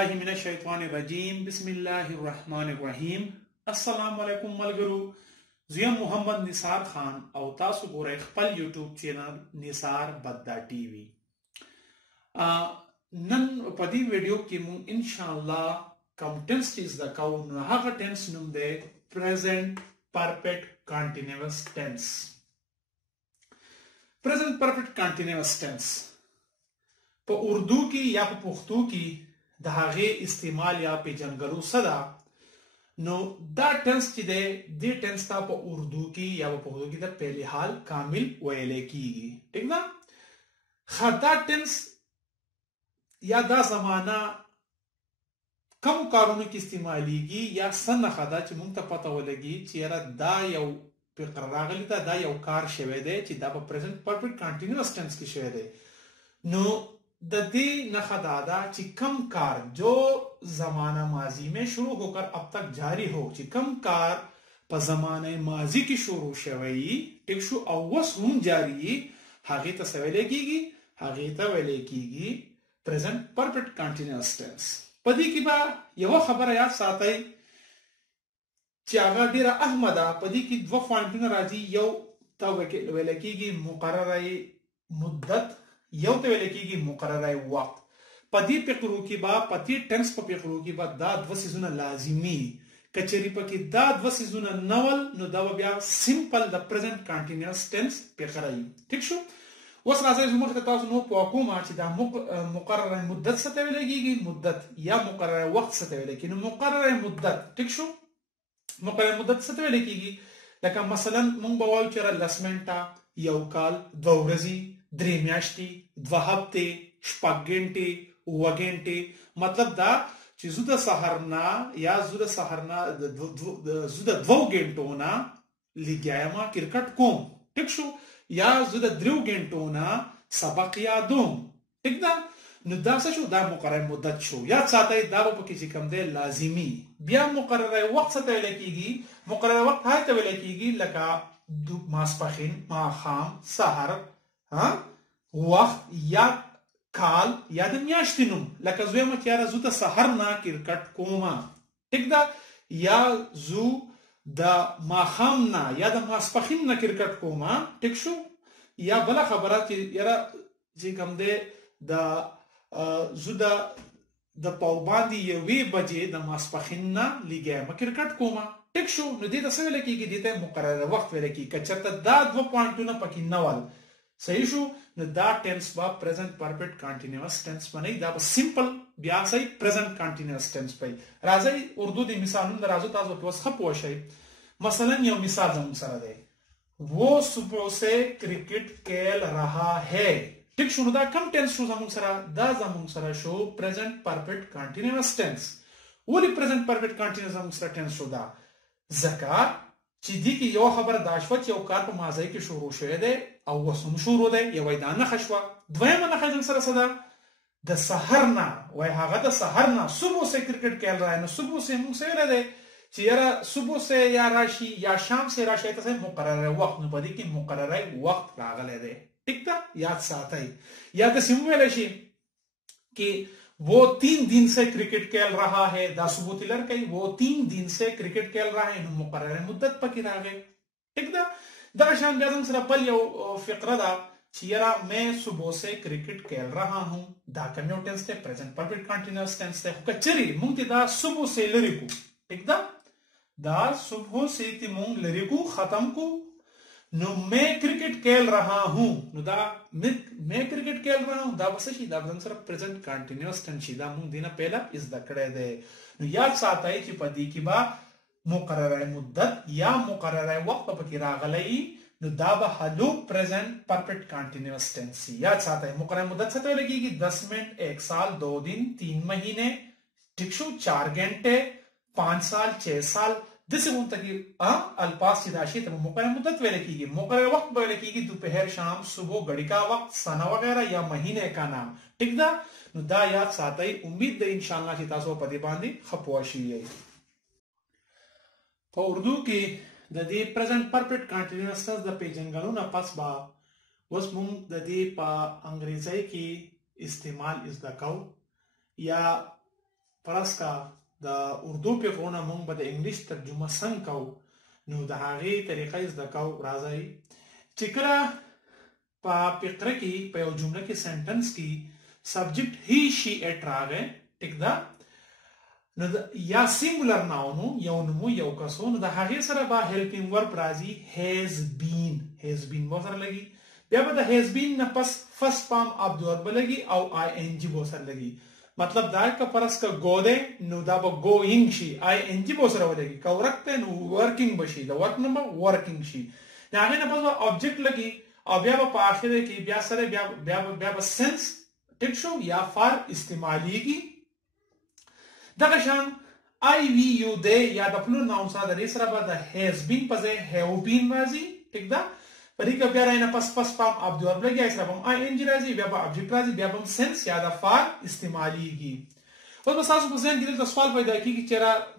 बिल्लाहि मिनश्शैतानिर्रजीम बिस्मिल्लाहिर्रहमानिर्रहीम। अस्सलाम वालेकुम मलगरू। ज़िया मोहम्मद निसार खान और तासु गोरे खपल यूट्यूब चैनल निसार बद्दा टीवी। नन पदी वीडियो की मुंग इंशाअल्लाह कम टेंस चीज द काउन हागा टेंस नुम दे present perfect continuous tense. Present perfect continuous tense पे उर्दू की या पे पुख्तू की धागे इस्तेमाल या पे जंगलू सदा नो दा टेंस चिदे दे टेंस ता पे उर्दू की या पे पुख्तू की दा पहले हाल कामिल वेले कीगी। ठीक ना? खदा टेंस या दा जमाना कम कारों की इस्तेमाली की या सन खदा च मुंग ता पता वलेगी चेरा दा यौ पे करागली दा यौ कार शवे दे ची दा पे प्रेजेंट परफेक्ट कंटीन्यूअस टेंस की शवे दे नो ददी नखदादा चिकम कार जो जमाना माजी में शुरू होकर अब तक जारी हो चिकम कार पर जमाने माजी की शुरू शवई टिक्शु अवस हम जारी हागे तसवेले कीगी प्रेजेंट परफेक्ट कंटीन्यूअस टेंस पदी की बा यह खबर याद साथई चागा डेरा अहमदा पदी की दो पॉइंट राजी यौ तवेले कीगी मुकर्रर मुद्दत यौ तवेले कीगी मुकर्रर वक्त पदी पेकरू की बा पति टेंस पे पेकरू की बा दा दव सीजुना लाजिमी कचेरी पकी दा दव सीजुना नवल नो दा बिया simple the present continuous tense पेकराई। ठीक शो वस राजा जुमर के तास नो पोको माची दा मुकर्रर मुद्दत से तवेले कीगी मुद्दत या मुकर्रर वक्त से तवेले की मुकर्रर मुद्दत। ठीक शो मुकर्रर मुद्दत से तवेले कीगी लका मसलन मुंग बवाल चरा लसमेंटा यौकाल दौरजी द्री म्याश्ती द्व हफ्ते शपगेंटे वगेंटे मतलब दा जुदा सहरना या जुदा सहरना जुदा दो गेंटोना लिग्यामा क्रिकेट कोम। ठीक शो या जुदा द्रिव गेंटोना सबक यादोम। ठीक दा नुदा से शो दा मुकर्रर मुद्दत शो या चाहते दा वो किसी कम दे लाजिमी बिया मुकर्रर वक्त से तवेले कीगी मुकर्रर वक्त है तवेले कीगी लका मासपखिन माखाम सहर हाँ वक्त या काल या द म्याश्तिनुम लका जुयमा क्यारा जुदा सहर ना क्रिकेट कोमा। ठीक दा या जू द माखाम ना या द मासपखिन ना क्रिकेट कोमा। ठीक शो या बला खबरा यारा जी कम दे द जुदा द पौबांदी ये वे बजे द मासपखिन ना लिगे मा क्रिकेट कोमा। ठीक शो नदी द सवेले की देते मुकर्रर वक्त वेले की कचरता दा दो पॉइंट ना पकी नवल सही शो न दा टेंस बा प्रेजेंट परफेक्ट कंटीन्यूअस टेंस बने दा सिंपल ब्या सही प्रेजेंट कंटीन्यूअस टेंस पे राजई उर्दू दी मिसाल न राजो ताजो के वस खप वशै मसलन यो मिसाल जम सरा दे वो सुबह से क्रिकेट खेल रहा है। ठीक शो दा कम टेंस शो जम सरा दा जम सरा शो प्रेजेंट परफेक्ट कंटीन्यूअस टेंस वो प्रेजेंट परफेक्ट कंटीन्यूअस जम सरा टेंस शो दा जका चिदी की यो खबर दाशवत यो कार पे माजई की शुरू शे दे औ वसुम शुरू दे यो वैदान खशवा द्वयम न खजन सर सदा द सहरना वै हागा द सहरना सुबह से क्रिकेट खेल रहा है न सुबह से मुंह से ले दे चिरा सुबह से या राशि या शाम से राशि तसे मुकर्रर वक्त न बदी की मुकर्रर वक्त लागले दे। ठीक था याद साथ है या तो सिम वेले कि वो 3 दिन से क्रिकेट खेल रहा है दासुबुतिलर कई वो 3 दिन से क्रिकेट खेल रहा है मुकर्रर मुद्दत पकी रागे। ठीक दा दरशान गजम सरा पल यो फिक्रा दा चियरा मैं सुबह से क्रिकेट खेल रहा हूं दा कम्यो टेंस ते प्रेजेंट परफेक्ट कंटीन्यूअस टेंस ते कचरी मुंग दा सुबह से लरिकु। ठीक दा सुबह से ति मुंग लरिकु खत्म को नो मैं क्रिकेट खेल रहा हूं नो दा मैं क्रिकेट खेल रहा हूं दा बसशी दा बंसर प्रेजेंट कंटीन्यूअस टेंस दा मुंग दिना पहला इस द कड़े दे नो याद साथ आई कि पदी की बा मुकर्रर मुद्दत या मुकर्रर वक्त पकी रागलई नो दा बा हलू प्रेजेंट परफेक्ट कंटीन्यूअस टेंस याद साथ आई मुकर्रर मुद्दत से तो लगेगी 10 मिनट 1 साल 2 दिन 3 महीने। ठीक शो 4 घंटे 5 साल 6 साल दिसे मुंतकी अल्पास सिदाशी तब मुकर्रर मुद्दत वेले कीगी मुकर्रर वक्त वेले कीगी दोपहर शाम सुबह घड़ी का वक्त सना वगैरह या महीने का नाम। ठीक दा नु दा याद साथई उम्मीद दे इंशाअल्लाह की तासो पदी बांदी खपवाशी है तो उर्दू की द दी प्रेजेंट परफेक्ट कंटीन्यूअस टेंस द पेजंगलो ना पास बा वस मुंग द दी पा अंग्रेजी की इस्तेमाल इस द कौ या فرض کا د اردو پیغونه مونږ به د انګلیش ترجمه څنګه کوو نو د هغې طریقه زده کوو. راځئ چې کله په فقره کې په یو جمله کې سنټنس کې سبجیکټ هی شي اټ راغی ټیک ده نو یا سینګولر ناون یو نوم یو کس نو د هغې سره به هیلپینګ ورب راځي هیز بین به سره لګي بیا به د هیز بین نه پس فرست فارم اف د ورب لګي او آی ان جی به سره لګي. مطلب دا که فرض که گو ده نو دا به گوینګ شي آی ان جی به سره ولګي که ورک ده نو ورکینګ بشي د ورک نه به ورکینګ شي د هغې نه پس به آبجیکټ لګي او بیا به په آخره کې بیا سره بیا به سنس ټیک شو یا فار استعمالیږي. دغه شان آی وی یو دی یا د پلور ناون سره د دې سره به د هیز بین په ځای هیو بین راځي ټیک ده په دې کې بیا راینه پس فارم اف د ورب لګي سره به آی ان جی راځي بیا به آبجیکټ راځي بیا به سنس یا د فار استعمالیږي. اوس به تاسو په ذهن کې دلته سوال پیدا کېږي چې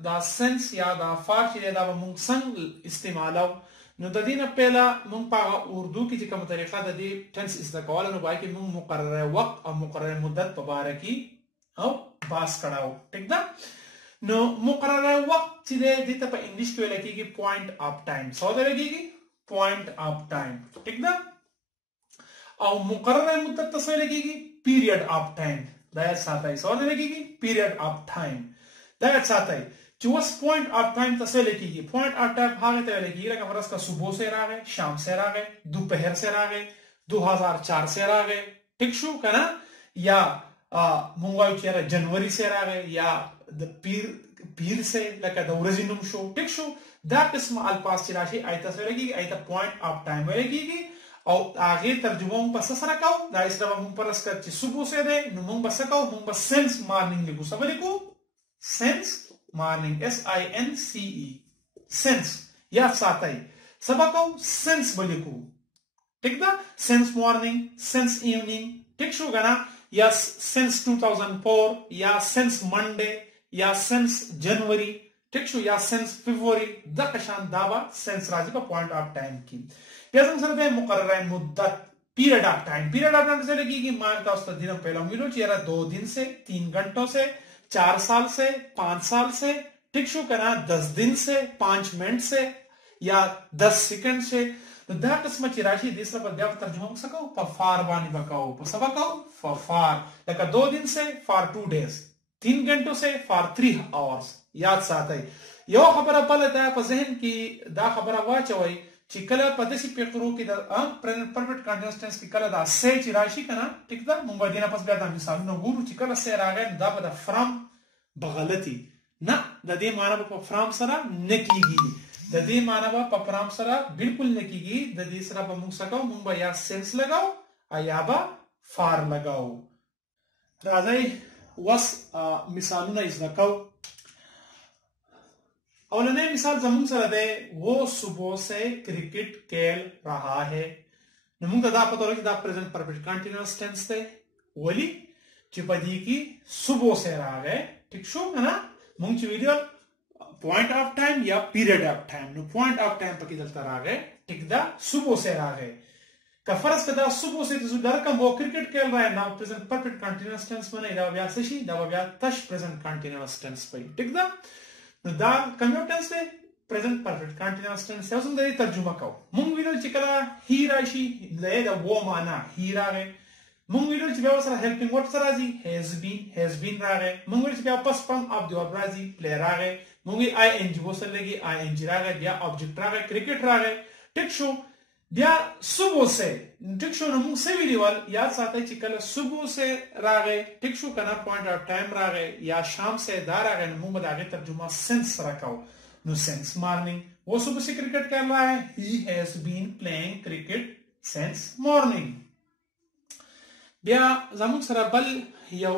دا سنس یا دا فار چې دا به موږ څنګه استعمالو نو د دې نه پهله موږ په اردو کې چې کومه طریقه د دې ټنس زده کول نو باید کې موږ مقرره وخت او مقرره مدت په باره کې او باس کړاو ټیک ده. نو مقرره وخت چې دې ته په انګلیش کې ویل کېږي پوینټ اف ټایم څه ویل کېږي پوینټ اف ټایم ټیک ده او مقرره مدت څه ویل کېږي پیریډ اف ټایم دا یاد ساتئ څه ویل کېږي پیریډ اف ټایم دا یاد ساتئ چې اوس پوینټ اف ټایم څه ویل کېږي پوینټ اف ټایم هغه ته ویل کېږي لکه فرض کا صبح سے راغی شام سے راغی دوپہر سے راغی 2004 سے راغی ټیک شو کنه یا مونږ وایو چې جنوري سے راغی یا د پیر سے لکه د ورځې نوم شو ټیک شو دا قسم الفاظ چې راشي آیته سره کېږي آیته پوینټ اف ټایم ویل کېږي او هغې ترجمه موږ په څه سره کوو دا سره موږ فرض کړه چې صبح سے دی نو موږ به څه کوو موږ به سنس مارنینګ لیکو څه به لیکو سنس مارنینګ اس آی ان سی ای سنس یاد ساتئ څه به کوو سنس به لیکو ټیک ده سنس مارنینګ سنس ایونینګ ټیک شو کنه یا سنس 2004 یا سنس منډے یا سنس جنوري ټیک شو یا سنس فبرवरी دغه شان دا به سنس راځي په پوینټ اف ټایم کې. بیا زموږ سره د مقرره مدت پیریڈ آف ٹائم پیریڈ آف ٹائم سے لگے گی مانتا اس دن پہلا ملو چیرا 2 दिन से 3 घंटों से 4 साल से 5 साल से ٹھیک شو کنا 10 दिन से 5 منٹ سے یا 10 سیکنڈ سے دا قسمه چې راشي د سره په بیا ترجمه وکړو په فار باندې وکاو په سبا کو فار لکه 2 दिन से فار 2 days 3 घंटों से فار 3 hours یاد ساتئ. یو خبره بل ده په ذهن کې دا خبره واچوي چې کله په داسې فقرو کې د پرزنت پرفیکټ کنټینیوس ټنس کې کله دا سه چې راشي کنه ټیک ده موږ باندې نه پس بیا د مثالونو ګورو چې کله سه راغی دا به د فرام بغلطي نه د دې معنی په فرام سره نه کیږي د دې معنی په فرام سره بالکل نه کیږي د دې سره به موږ سکو موږ به یا سنس لګاو یا به فار لګاو. راځي وس مثالونه زده کوو. اولنی مثال زمون سره ده وہ صبح سے کرکٹ کھیل رہا ہے نو موږ دا پته ولګي دا پریزنٹ پرفیکټ کنټینیوس ټنس ده ولی چې په دې کې صبح سے راغی ټیک شو کنه موږ چې ویډیو پوینټ اف ټایم یا پیریډ اف ټایم نو پوینټ اف ټایم پکې دلته راغی ټیک ده صبح سے راغی که فرض کړه صبح سے د در کوم کرکٹ کھیل رہا ہے نو پریزنٹ پرفیکٹ کنټینیوس ټنس باندې دا بیا څه شي دا بیا تش پریزنٹ کنټینیوس ټنس پي ټیک ده نو دا کوم ټنس دی پریزنٹ پرفیکٹ کنټینیوس ټنس اوس موږ ترجمه کوو. موږ ویل چې کله هی راشي د و معنا هی راغی موږ ویل چې بیا سره هیلپینګ ورب سره راځي هیز بین راغی موږ ویل چې بیا پس فرام اف دی ورب راځي پلی راغی موږ آی ان جی وسره لګي آی ان جی راغی بیا آبجیکټ راغی کرکټ راغی ټیک شو بیا صبح سے ټیک شو نو موږ څه ویل یاد ساتئ چې کله صبح سے راغی ټیک شو کنه پوینټ اف ټایم راغی یا شام سے دا راغی نو موږ دا غي ترجمه سنس راکاو نو سنس مارنینګ وہ صبح سے کرکٹ کھیل رہا ہے he has been playing cricket since morning. بیا زموږ سره بل یو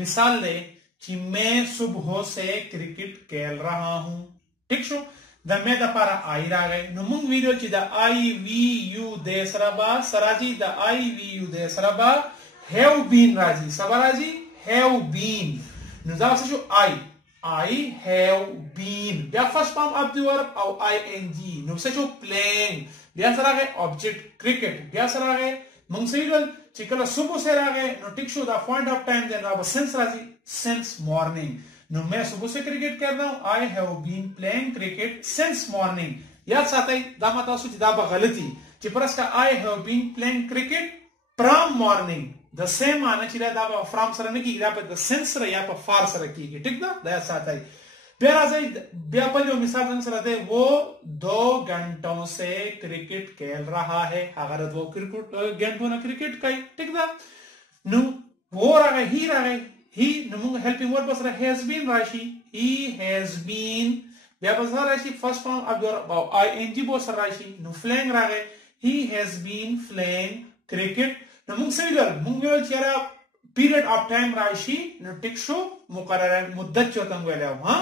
مثال دی چې میں صبح سے کرکٹ کھیل رہا ہوں ټیک شو د مې د لپاره آی راغی نو موږ ویډیو چې د آی وی یو د سره با سراجي د آی وی یو د سره با هاو بین راځي سبا راځي هاو بین نو دا څه شو آی هاو بین بیا فرست فارم اف دی ورب او آی ان جی نو څه شو پلیینګ بیا سره راغی آبجیکټ کرکټ بیا سره راغی موږ څه ویل چې کله صبح سره راغی نو ټیک شو دا پوینټ اف ټایم دی نو سنس راځي سنس مارنینګ नो मैं सुबह से क्रिकेट खेल रहा हूं, I have been playing cricket since morning. याद साथै दा माता सु दा गलती कि परस का I have been playing cricket from morning the same माना चिरा दा फ्रॉम सर ने की दा द सेंस रे या पर फार सर की ठीक ना दा साथै बेरा मिसाल रहते वो 2 घंटों से क्रिकेट खेल रहा है, अगर वो क्रिकेट घंटों ना क्रिकेट का ठीक ना नु वो रहा ही ही नु हेल्पिंग वर्ब बस रहा हैज बीन राशि ही हैज बीन बस राशि फर्स्ट फॉर्म अब आईएनजी बोस राशि नु फ्लेइंग रहा he has been playing cricket नु मुंगल चेहरा पीरियड ऑफ टाइम राशि नु टिक्शो मुकर्रर मुद्दत चोतंग वेला हां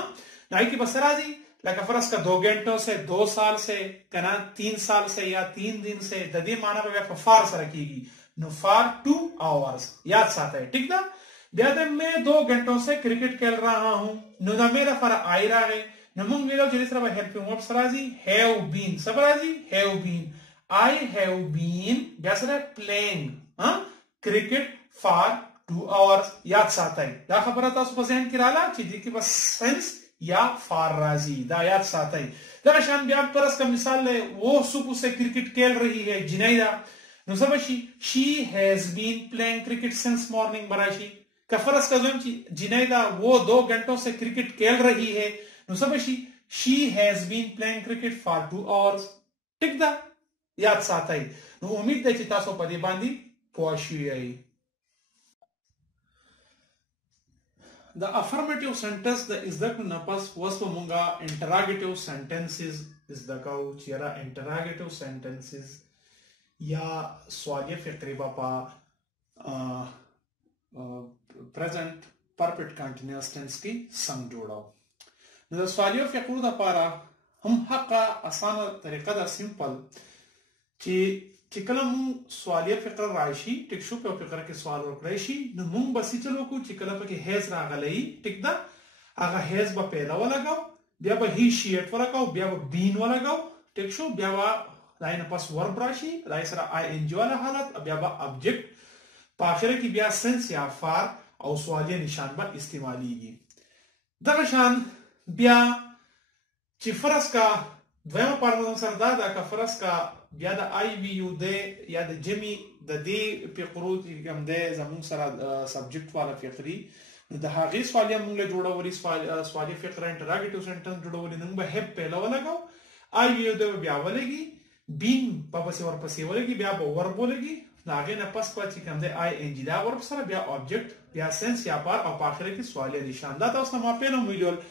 नाई की बसराजी लगा फरस का 2 घंटों से 2 साल से कना 3 साल से या 3 दिन से ददी माना पे फार से रखीगी नो फार 2 आवर्स याद साथ है ठीक ना। ब्यादे मैं 2 घंटों से क्रिकेट खेल रहा हूं नो ना मेरा फरा आई रहा है नमुंग मेरा जिस तरह हेल्पिंग वर्ब सराजी हैव बीन सबराजी have been I have been बेसरा प्लेइंग क्रिकेट फॉर 2 आवर्स याद साथ है दा खबर था सुपर जहन किराला चीज की बस सेंस या फार राजी दा याद साथ है जरा शान ब्याग परस का मिसाल है वो सुबह से क्रिकेट खेल रही है जिनैदा नुसबशी she has been playing cricket since morning बराशी का फरस का जोन जिनैदा वो 2 घंटों से क्रिकेट खेल रही है नुसबशी she has been playing cricket for 2 hours ठीक दा याद साथ है उम्मीद है चिता सो पदी बांधी पोशी आई। The affirmative sentence the is the napas was munga interrogative sentences is the kau chira interrogative sentences या सवालिया फिक्री बापा present perfect continuous tense की संग जोड़ाओ न सवालिया फिक्रू दा पारा हम हक्का आसान तरीका दा सिंपल चिकलम सवालिया फिक्र राशि टिकशु पे फिक्र के सवाल और राशि नमुंग बसी चलो को चिकला पे के हैज रागलई टिक दा आगा हैज बा पहला वाला गाओ बिया बा ही शीट वाला गाओ बिया बा बीन वाला गाओ टिकशु बिया बा लाइन पास वर्ब राशि लाइन सरा आईएनजी वाला हालत बिया बा ऑब्जेक्ट पाखिर की बिया सेंस या फार और सवालिया निशान बा इस्तेमालीगी दरशान बिया चिफरस का द्वयम पारमदन सरदादा का फरस का या द आई वी यू दे या द जिमी द दे फिक्रूत हम दे जमुन सरा सब्जेक्ट वाला फिक्री द हागी सवालिया मुंगले जोड़ा वरी सवालिया फिक्र इंटरोगेटिव सेंटेंस जोड़ा वरी नंग बा हैव पहला वाला गाओ आई वी यू दे ब्या वालेगी बीन पापा से और पसे वालेगी ब्या वर्ब बोलेगी आगे न पस पाची कम दे आई एन जी दा वर्ब सरा ब्या ऑब्जेक्ट ब्या सेंस या पार और पाखरे की सवालिया निशान दा उसना मापेनो मिलियल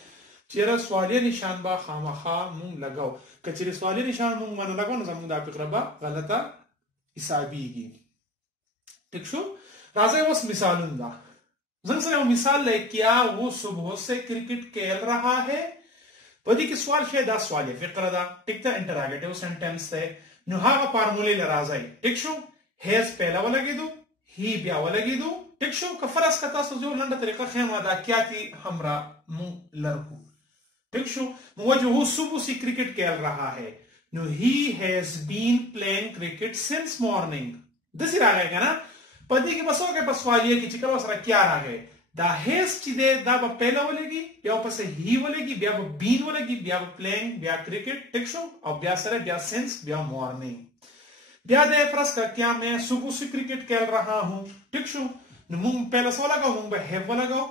चेरा सवालिया निशान बा खामखा मुंग लगाओ कचरे सवालिया निशान मुंग मन लगाओ न जमुन दा फिक्र बा गलता हिसाबीगी ठीक शो राजे वस मिसालुंदा जन से वो मिसाल ले क्या वो सुबह से क्रिकेट खेल रहा है पदी की सवाल शे दा सवालिया फिक्र दा ठीक ता इंटरोगेटिव सेंटेंस है नुहा का फार्मूले ले राजाई ठीक शो हैज पहला वाला गिदो ही ब्या वाला गिदो ठीक शो कफरस का तासो जो लंडा तरीका खेमा दा क्या थी हमरा मु लरहु ठीक शो मुझे वो सुबह से क्रिकेट खेल रहा है नो he has been playing cricket since morning दिस रहा है ना पदी के बसो के पसवालिए की चिकला सरा क्या रहा है दा हैज चिदे दा पहला वालेगी ब्या ऊपर से ही वालेगी ब्या बीन वालेगी ब्या प्लेइंग ब्या क्रिकेट ठीक शो और ब्या सरे ब्या सिंस ब्या मॉर्निंग ब्या दे फ्रस का क्या मैं सुबह से क्रिकेट खेल रहा हूं ठीक शो मुंग पहला सवाल का मुंग हैव वाला गाओ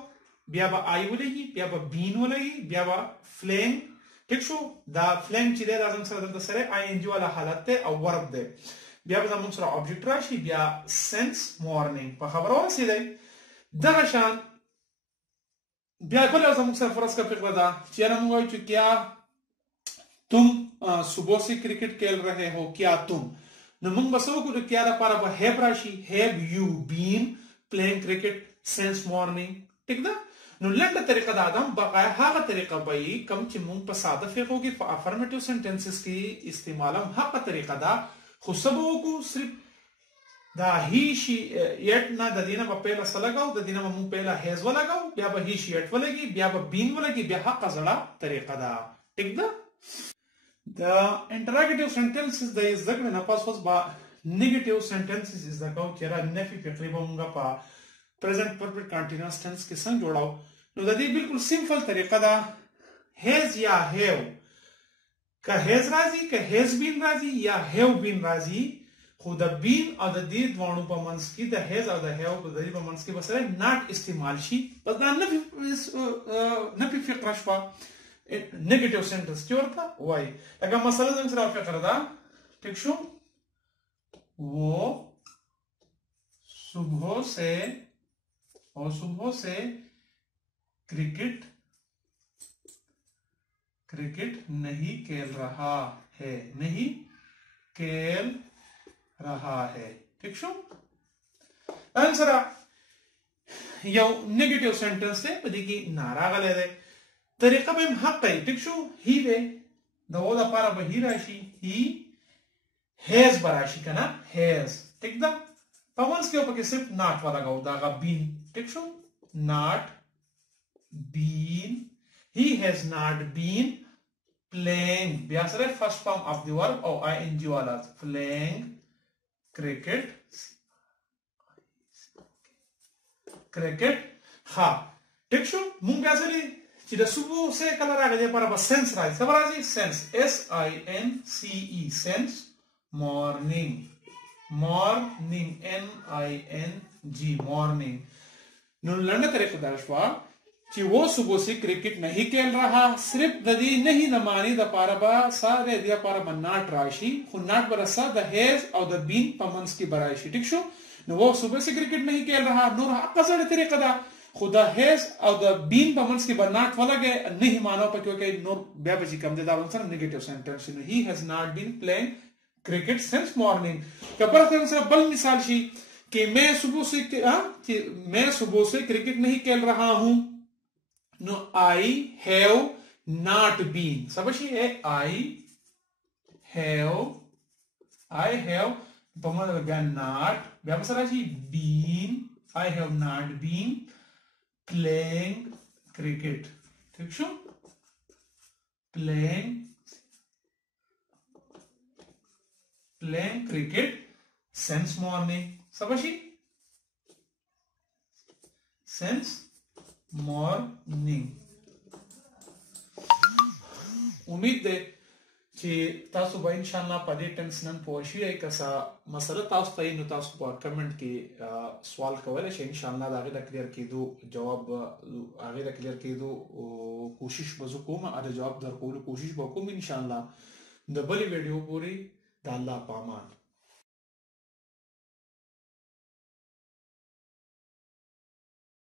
ब्याबा आई बोलेगी ब्याबा बीन बोलेगी ब्याबा फ्लेंग ठीक शो दा फ्लेंग चिदे दा जम सरा सरे आईएनजी वाला हालत है और वर्ब दे ब्याबा जम सरा ऑब्जेक्ट राशि ब्या सेंस मॉर्निंग पर खबर और सीधे दरशान ब्या को जम सरा फरस का फिक्र दा चेरा मुंगा चु क्या तुम सुबह से क्रिकेट खेल रहे हो क्या तुम नमुंग बसो को क्या दा पारा हैव राशि have you been playing cricket since morning ठीक ना नु लंड तरीका दा आदम बकाया हागा तरीका बई कम चिमुंग पसादा फेको की अफर्मेटिव सेंटेंसेस की इस्तेमाल हम हक तरीका दा खुशबू को सिर्फ दा ही शी येट ना ददीना पहला सलगाओ ददीना मुंग पहला हैज वाला गाओ ब्या बा ही शी येट वालेगी ब्या बा बीन वालेगी ब्या हक जड़ा तरीका दा ठीक दा the interrogative sentences the is दक ना पास बा नेगेटिव सेंटेंसेस इज द गाओ चेरा नफी फिक्री बंगा पा प्रेजेंट परफेक्ट कंटीन्यूअस टेंस के संग जोड़ाओ نو د دې بالکل سمپل طریقه ده هیز یا هیو که هیز راځي که هیز بین راځي یا هیو بین راځي خو د بین او د دې دوانو په منځ کې د هیز او د هیو په دې په منځ کې بسره ناٹ استعمال شي بس دا نه په فقره شپه नेगेटिव सेंटेंस की ورته وای لکه مثلا څنګه سره فقره ده ٹھیک شو वो सुबह से क्रिकेट नहीं खेल रहा है ठीक शो आंसर यो नेगेटिव सेंटेंस है पदी की नारा गले दे तरीका पे हक है ठीक शो ही दे दो दा पारा बही राशि ही हैज बराशि कना हैज ठीक दा पवंस के ऊपर के सिर्फ नॉट वाला गाओ दागा बीन ठीक शो not been he has not been playing biasare first form of the verb or ing wala playing cricket ha ठीक शो मुंग biasare چې د सुबह से कलर रागे पर अब सेंस राज सब राजी since s i n c e since morning n i n g morning नो लंड करे खुदाशवा कि वो सुबह से क्रिकेट नहीं खेल रहा सिर्फ ददी नहीं नमानी द पारबा सारे दिया पारबा नाट राशि खु नाट बरसा द हेज और द बीन पमंस की बराशि ठीक शो नो वो सुबह से क्रिकेट नहीं खेल रहा नूर अकसर तेरे कदा खुदा हेज और द बीन पमंस की बनाट वाला गए नहीं मानो पर क्योंकि नूर बेबजी कम दे दावन सर negative sentence he has not been playing cricket since morning कपर से बल मिसाल शी कि मैं सुबह से क्रिकेट नहीं खेल रहा हूं no I have not been समझिए है I have पमन लगा not व्यापसरा जी been I have not been playing cricket ठीक show playing cricket since morning समझिए since morning उम्मीद है कि तासु बा इंशाल्लाह पदे टेंस नन पोशी है कसा मसला तासु तई नो तासु पर कमेंट के सवाल कवले शे इंशाल्लाह आगे द क्लियर कीदो जवाब आगे द क्लियर कीदो कोशिश बजो कोम आदे जवाब दर कोल कोशिश बको इंशाल्लाह द बली वीडियो पूरी द अल्लाह पामान